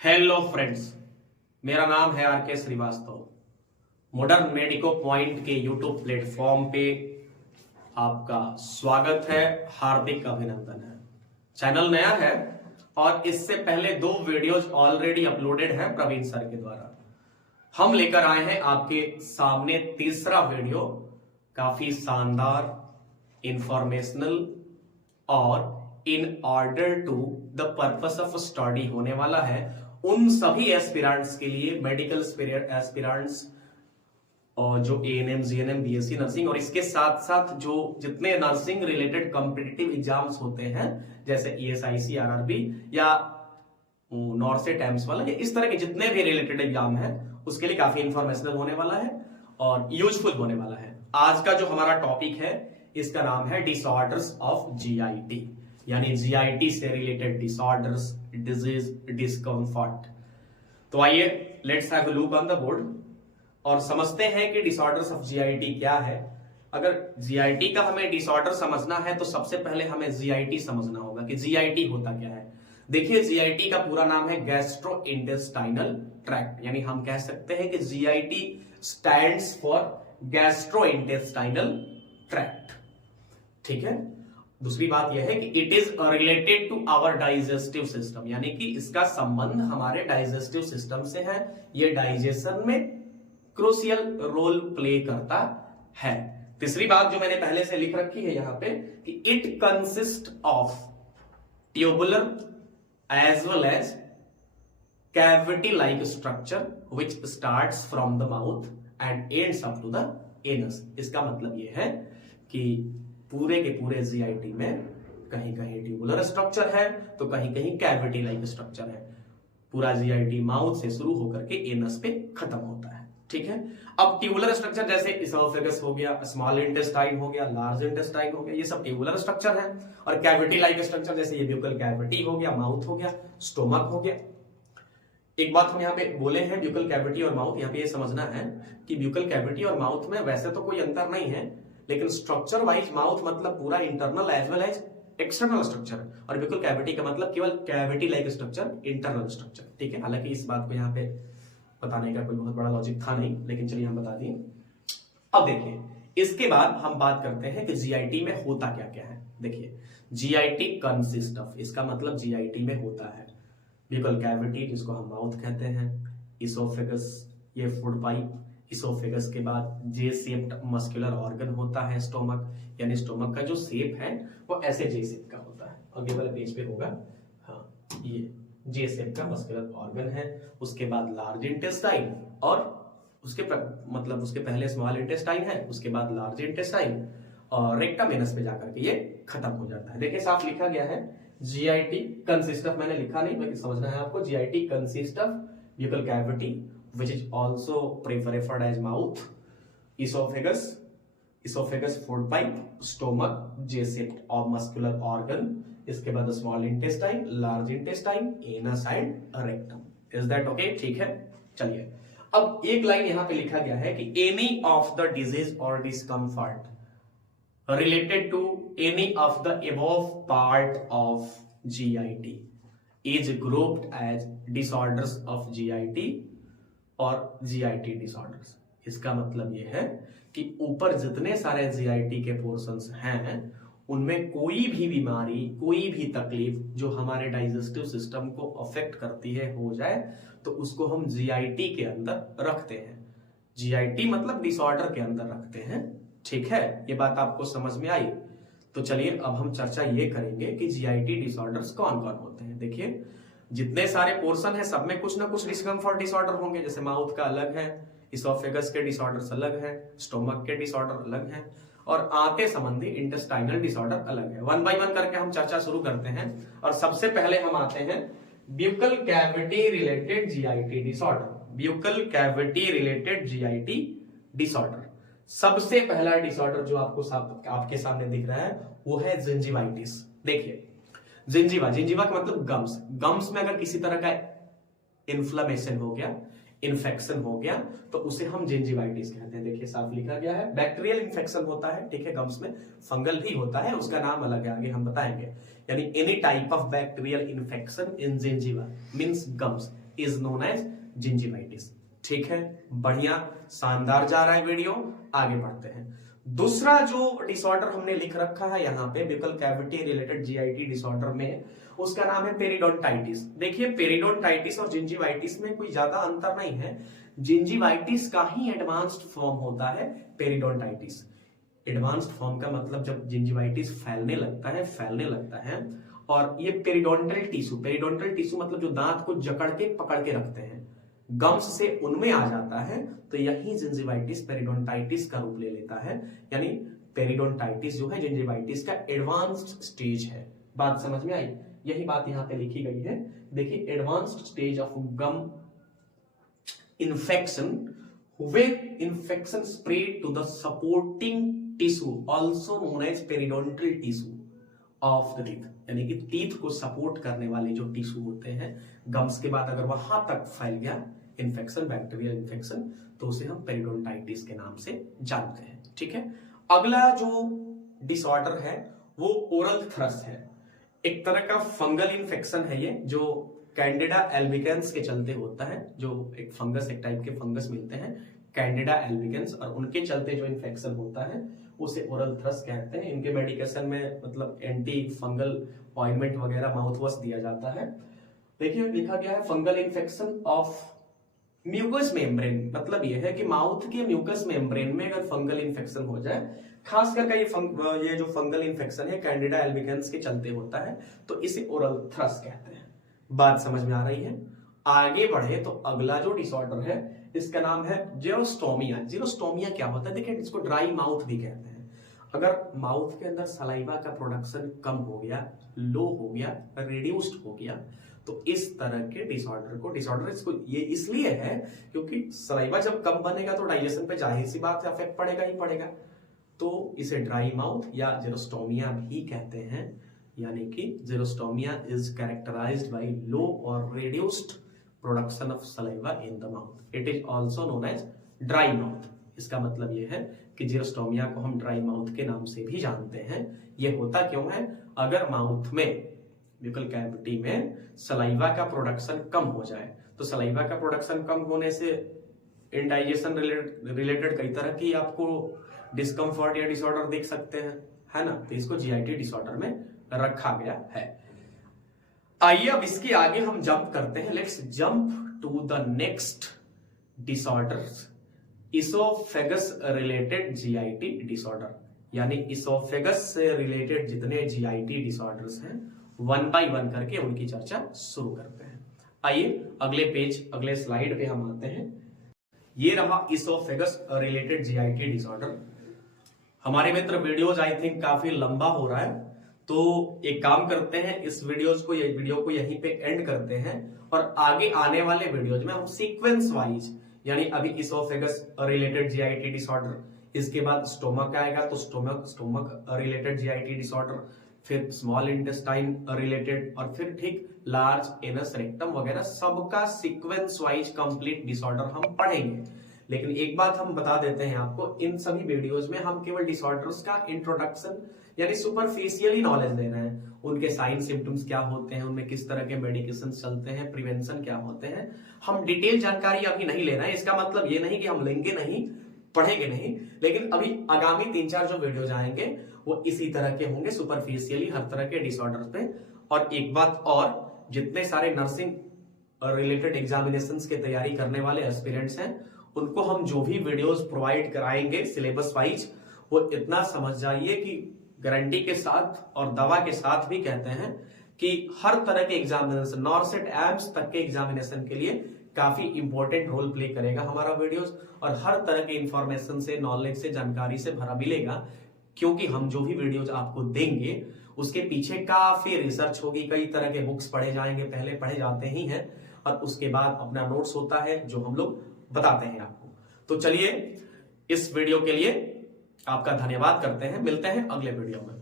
Hello friends, मेरा नाम है आर के श्रीवास्तव। मॉडर्न मेडिको पॉइंट के यूट्यूब प्लेटफॉर्म पे आपका स्वागत है, हार्दिक अभिनंदन है। चैनल नया है और इससे पहले 2 वीडियोज ऑलरेडी अपलोडेड है प्रवीण सर के द्वारा। हम लेकर आए हैं आपके सामने तीसरा वीडियो, काफी शानदार, इंफॉर्मेशनल और in order to the purpose of study होने वाला है उन सभी एस्पिरेंट्स के लिए, मेडिकल एस्पिरेंट्स और जो एएनएम, जीएनएम, बीएससी नर्सिंग और इसके साथ साथ जो जितने नर्सिंग रिलेटेड कॉम्पिटिटिव एग्जाम्स होते हैं जैसे ईएसआईसी, आरआरबी या नॉर्सेट, एम्स वाला, इस तरह के जितने भी रिलेटेड एग्जाम है उसके लिए काफी इंफॉर्मेशनल होने वाला है और यूजफुल होने वाला है। आज का जो हमारा टॉपिक है इसका नाम है डिसऑर्डर्स ऑफ जीआईटी, यानी जीआईटी से रिलेटेड डिसऑर्डर्स, डिजीज, डिस्कम्फर्ट। तो आइए let's have a look on the board और समझते हैं कि डिसऑर्डर्स ऑफ जीआईटी क्या है। अगर जीआईटी का हमें डिसऑर्डर समझना है तो सबसे पहले हमें जीआईटी समझना होगा कि जीआईटी होता क्या है। देखिए, जीआईटी का पूरा नाम है गैस्ट्रो इंटेस्टाइनल ट्रैक्ट, यानी हम कह सकते हैं कि GIT stands for gastro intestinal tract. ठीक है। दूसरी बात यह है कि it is related to our digestive system, यानी कि इसका संबंध हमारे डाइजेस्टिव सिस्टम से है। ये डाइजेशन में क्रूशियल रोल प्ले करता है। तीसरी बात जो मैंने पहले से लिख रखी है यहां पे कि it consist of tubular as well as cavity like structure which starts from the mouth and ends up to the anus. इसका मतलब यह है कि पूरे के पूरे जीआईटी में कहीं कहीं ट्यूबुलर स्ट्रक्चर है तो कहीं कहीं कैविटी लाइक स्ट्रक्चर है। पूरा जीआईटी माउथ से शुरू होकर के एनस पे खत्म होता है। ठीक है। अब ट्यूबुलर स्ट्रक्चर जैसे इसोफेगस हो गया, स्मॉल इंटेस्टाइन हो गया, लार्ज इंटेस्टाइन हो गया, ये सब ट्यूबुलर स्ट्रक्चर है। और कैविटी लाइक स्ट्रक्चर जैसे ये ब्यूकल कैविटी हो गया, माउथ हो गया, स्टोमक हो गया। एक बात हम यहाँ पे बोले हैं, ब्यूकल कैविटी और माउथ, यहाँ पे ये समझना है कि ब्यूकल कैविटी और माउथ में वैसे तो कोई अंतर नहीं है, लेकिन स्ट्रक्चर वाइज माउथ मतलब पूरा internal as well as external structure और बिल्कुल कैविटी का मतलब केवल cavity like structure, internal structure. ठीक है। हालांकि इस बात को यहाँ पे बताने का कोई बहुत बड़ा लॉजिक था नहीं, लेकिन चलिए हम बता दिए। अब देखिए, इसके बाद हम बात करते हैं कि जीआईटी में होता क्या क्या है। देखिए, जीआईटी कंसिस्ट ऑफ, इसका मतलब जीआईटी में होता है बिल्कुल कैविटी जिसको हम माउथ कहते हैं, इसोफेगस ये फूड पाइप, इसोफेगस के बाद जे शेप्ड मस्कुलर ऑर्गन होता है स्टोमक, यानी स्टोमक का जो शेप है वो ऐसे जे शेप का होता है। आगे वाले पेज पे होगा, हाँ, ये जे शेप का मस्कुलर ऑर्गन है। उसके बाद लार्ज इंटेस्टाइन और उसके मतलब उसके पहले स्मॉल इंटेस्टाइन है, उसके बाद लार्ज इंटेस्टाइन और रेक्टम एनस पे जाकर के ये खत्म हो जाता है। देखिए, साफ लिखा गया है जीआईटी कंसिस्ट ऑफ, मैंने लिखा नहीं, लेकिन समझना है आपको। GIT consist of buccal cavity which is also referred as mouth, esophagus food pipe, stomach, J-shaped or muscular organ, इसके बाद small intestine, large intestine, anus and rectum. Is that okay? ठीक है। चलिए, अब एक लाइन यहां पे लिखा गया है कि any of the disease or discomfort related to any of the above part of GIT is grouped as disorders of GIT और जीआईटी डिसऑर्डर्स। इसका मतलब यह है कि ऊपर जितने सारे जीआईटी के पोर्शंस हैं उनमें कोई भी बीमारी, कोई भी तकलीफ जो हमारे डाइजेस्टिव सिस्टम को अफेक्ट करती है हो जाए तो उसको हम जीआईटी के अंदर रखते हैं। जीआईटी मतलब डिसऑर्डर के अंदर रखते हैं। ठीक है, ये बात आपको समझ में आई? तो चलिए अब हम चर्चा ये करेंगे कि जीआईटी डिसऑर्डर्स कौन कौन होते हैं। देखिए, जितने सारे पोर्शन है सब में कुछ ना कुछ डिस्कम्फर्ट डिसऑर्डर होंगे। जैसे माउथ का अलग है, इसोफेगस के डिसऑर्डर्स अलग है, स्टोमक के डिसऑर्डर अलग है और आंतें संबंधी इंटेस्टाइनल डिसऑर्डर अलग है। वन बाय वन करके हम चर्चा शुरू करते हैं और सबसे पहले हम आते हैं buccal cavity related GIT disorder. Buccal cavity related GIT disorder, सबसे पहला डिसऑर्डर जो आपके सामने दिख रहा है वो है जिंजिवाइटिस। देखिए, जिंजिवा का मतलब गम्स में अगर किसी तरह का इन्फ्लेमेशन हो गया, इन्फेक्शन हो गया तो उसे हम जिंजिवाइटिस कहते हैं। देखिए, साफ लिखा गया है बैक्टीरियल इन्फेक्शन होता है। ठीक है, गम्स में फंगल भी होता है, उसका नाम अलग है, आगे हम बताएंगे। यानी any type of bacterial infection in gingiva means gums, is known as gingivitis. ठीक है, बढ़िया, शानदार जा रहा है वीडियो, आगे बढ़ते हैं। दूसरा जो डिसऑर्डर हमने लिख रखा है यहाँ पे buccal cavity related GIT disorder में, उसका नाम है पेरिडोंटाइटिस। देखिए, पेरिडोंटाइटिस और जिंजिवाइटिस में कोई ज्यादा अंतर नहीं है। जिंजिवाइटिस का ही एडवांस्ड फॉर्म होता है पेरिडोंटाइटिस। एडवांस्ड फॉर्म का मतलब जब जिंजिवाइटिस फैलने लगता है और ये पेरिडोंटल टिश्यू मतलब जो दांत को जकड़ के पकड़ के रखते हैं, गम्स से उनमें आ जाता है, तो यही जिंजिवाइटिस पेरिडोंटाइटिस का रूप ले लेता है। यानी पेरिडोंटाइटिस जो है जिंजिवाइटिस का एडवांस्ड स्टेज है। बात समझ में आई? यही बात यहां पे लिखी गई है। देखिए, advanced stage of gum infection where infection spread to the supporting tissue also known as periodontal tissue of the teeth। यानी कि टीथ को सपोर्ट करने वाले जो टिश्यू होते हैं गम्स के बाद, अगर वहां तक फैल गया इन्फेक्शन, बैक्टीरियल इन्फेक्शन, तो उसे हम पेरिडोंटाइटिस के नाम से जानते हैं। ठीक है, अगला जो डिसऑर्डर है वो ओरल थ्रस है। एक तरह का फंगल इन्फेक्शन है ये, जो कैंडिडा एल्बिकेंस के चलते होता है। जो एक फंगस, एक टाइप के फंगस मिलते हैं कैंडिडा एल्बिकेंस, और उनके चलते जो इन्फेक्शन होता है उसे ओरल थ्रस कहते हैं। इनके मेडिकेशन में मतलब एंटी फंगल ऑइंटमेंट वगैरह, माउथ वॉश दिया जाता है। देखिए, लिखा गया है fungal infection of mucous membrane. मतलब यह है कि माउथ के म्यूकस मेम्ब्रेन में अगर फंगल इन्फेक्शन हो जाए, खास करके ये जो फंगल इन्फेक्शन है कैंडिडा एल्बिकेंस के चलते होता है, तो इसे ओरल थ्रस कहते हैं। बात समझ में आ रही है? आगे बढ़े तो अगला जो डिसऑर्डर है इसका नाम है जेरोस्टोमिया। जेरोस्टोमिया क्या होता है? देखिए, इसको ड्राई माउथ भी कहते हैं। अगर माउथ के अंदर सलाइवा का प्रोडक्शन कम हो गया, लो हो गया, रिड्यूस्ड हो गया, तो इस तरह के डिसऑर्डर इसको ये इसलिए है क्योंकि सलाइवा जब कम बनेगा तो डाइजेशन पे जाहिर सी बात है अफेक्ट पड़ेगा ही पड़ेगा। तो इसे ड्राई माउथ या जेरोस्टोमिया भी कहते हैं। यानी कि xerostomia is characterised by low और reduced production of saliva in the mouth. It is also known as dry mouth. इसका मतलब यह है कि जेरोस्टोमिया को हम ड्राई माउथ के नाम से भी जानते हैं। यह होता क्यों है? अगर माउथ में ब्यूकल कैविटी में सलाइवा का प्रोडक्शन कम हो जाए, तो सलाइवा का प्रोडक्शन कम होने से इंडाइजेशन रिलेटेड कई तरह की आपको डिस्कम्फर्ट या डिसऑर्डर देख सकते हैं, है ना? तो इसको जीआईटी डिसऑर्डर में रखा गया है। आइए अब इसके आगे हम जंप करते हैं। Let's jump to the next disorder, oesophagus related GIT disorder. यानी इसोफेगस से रिलेटेड जितने जीआईटी डिसऑर्डर्स हैं, वन बाय वन करके उनकी चर्चा शुरू करते हैं। आइए अगले पेज, अगले स्लाइड पे हम आते हैं। ये रहा इसोफेगस रिलेटेड जीआईटी डिसऑर्डर। हमारे मित्र वीडियोज आई थिंक काफी लंबा हो रहा है, तो एक काम करते हैं, इस वीडियो को यहीं पे एंड करते हैं और आगे आने वाले वीडियोज में हम सीक्वेंस वाइज, यानी अभी इसोफेगस रिलेटेड जीआईटी डिसऑर्डर, इसके बाद स्टोमक आएगा तो स्टोमक रिलेटेड जीआईटी डिसऑर्डर, फिर स्मॉल इंटेस्टाइन रिलेटेड, और फिर ठीक लार्ज एनस रेक्टम वगैरह सबका सीक्वेंस वाइज कंप्लीट डिसऑर्डर हम पढ़ेंगे। लेकिन एक बात हम बता देते हैं आपको, इन सभी वीडियोज में हम केवल डिसऑर्डर्स का इंट्रोडक्शन यानी सुपरफिशियली नॉलेज दे रहे हैं। उनके साइन सिम्टम्स क्या होते हैं, उनमें किस तरह के मेडिकेशन चलते हैं, प्रिवेंशन क्या होते हैं, हम डिटेल जानकारी अभी नहीं ले रहे हैं। इसका मतलब ये नहीं कि हम लेंगे नहीं, पढ़ेंगे नहीं, लेकिन अभी आगामी 3-4 जो वीडियो आएंगे वो इसी तरह के होंगे, सुपरफिशियली हर तरह के डिसऑर्डर पे। और एक बात और, जितने सारे नर्सिंग रिलेटेड एग्जामिनेशंस की तैयारी करने वाले एस्पिरेंट्स हैं, उनको हम जो भी वीडियोस प्रोवाइड कराएंगे सिलेबस वाइज, वो इतना समझ जाइए कि गारंटी के साथ और दवा के साथ भी कहते हैं कि हर तरह के एग्जामिनेशन, नॉर्सेट एम्स तक के एग्जामिनेशन के लिए काफी इंपॉर्टेंट रोल प्ले करेगा हमारा वीडियोस, और हर तरह के इंफॉर्मेशन से, नॉलेज से, जानकारी से भरा मिलेगा। क्योंकि हम जो भी वीडियोज आपको देंगे उसके पीछे काफी रिसर्च होगी, कई तरह के बुक्स पढ़े जाएंगे, पहले पढ़े जाते ही हैं, और उसके बाद अपना नोट्स होता है जो हम लोग बताते हैं आपको। तो चलिए, इस वीडियो के लिए आपका धन्यवाद करते हैं, मिलते हैं अगले वीडियो में।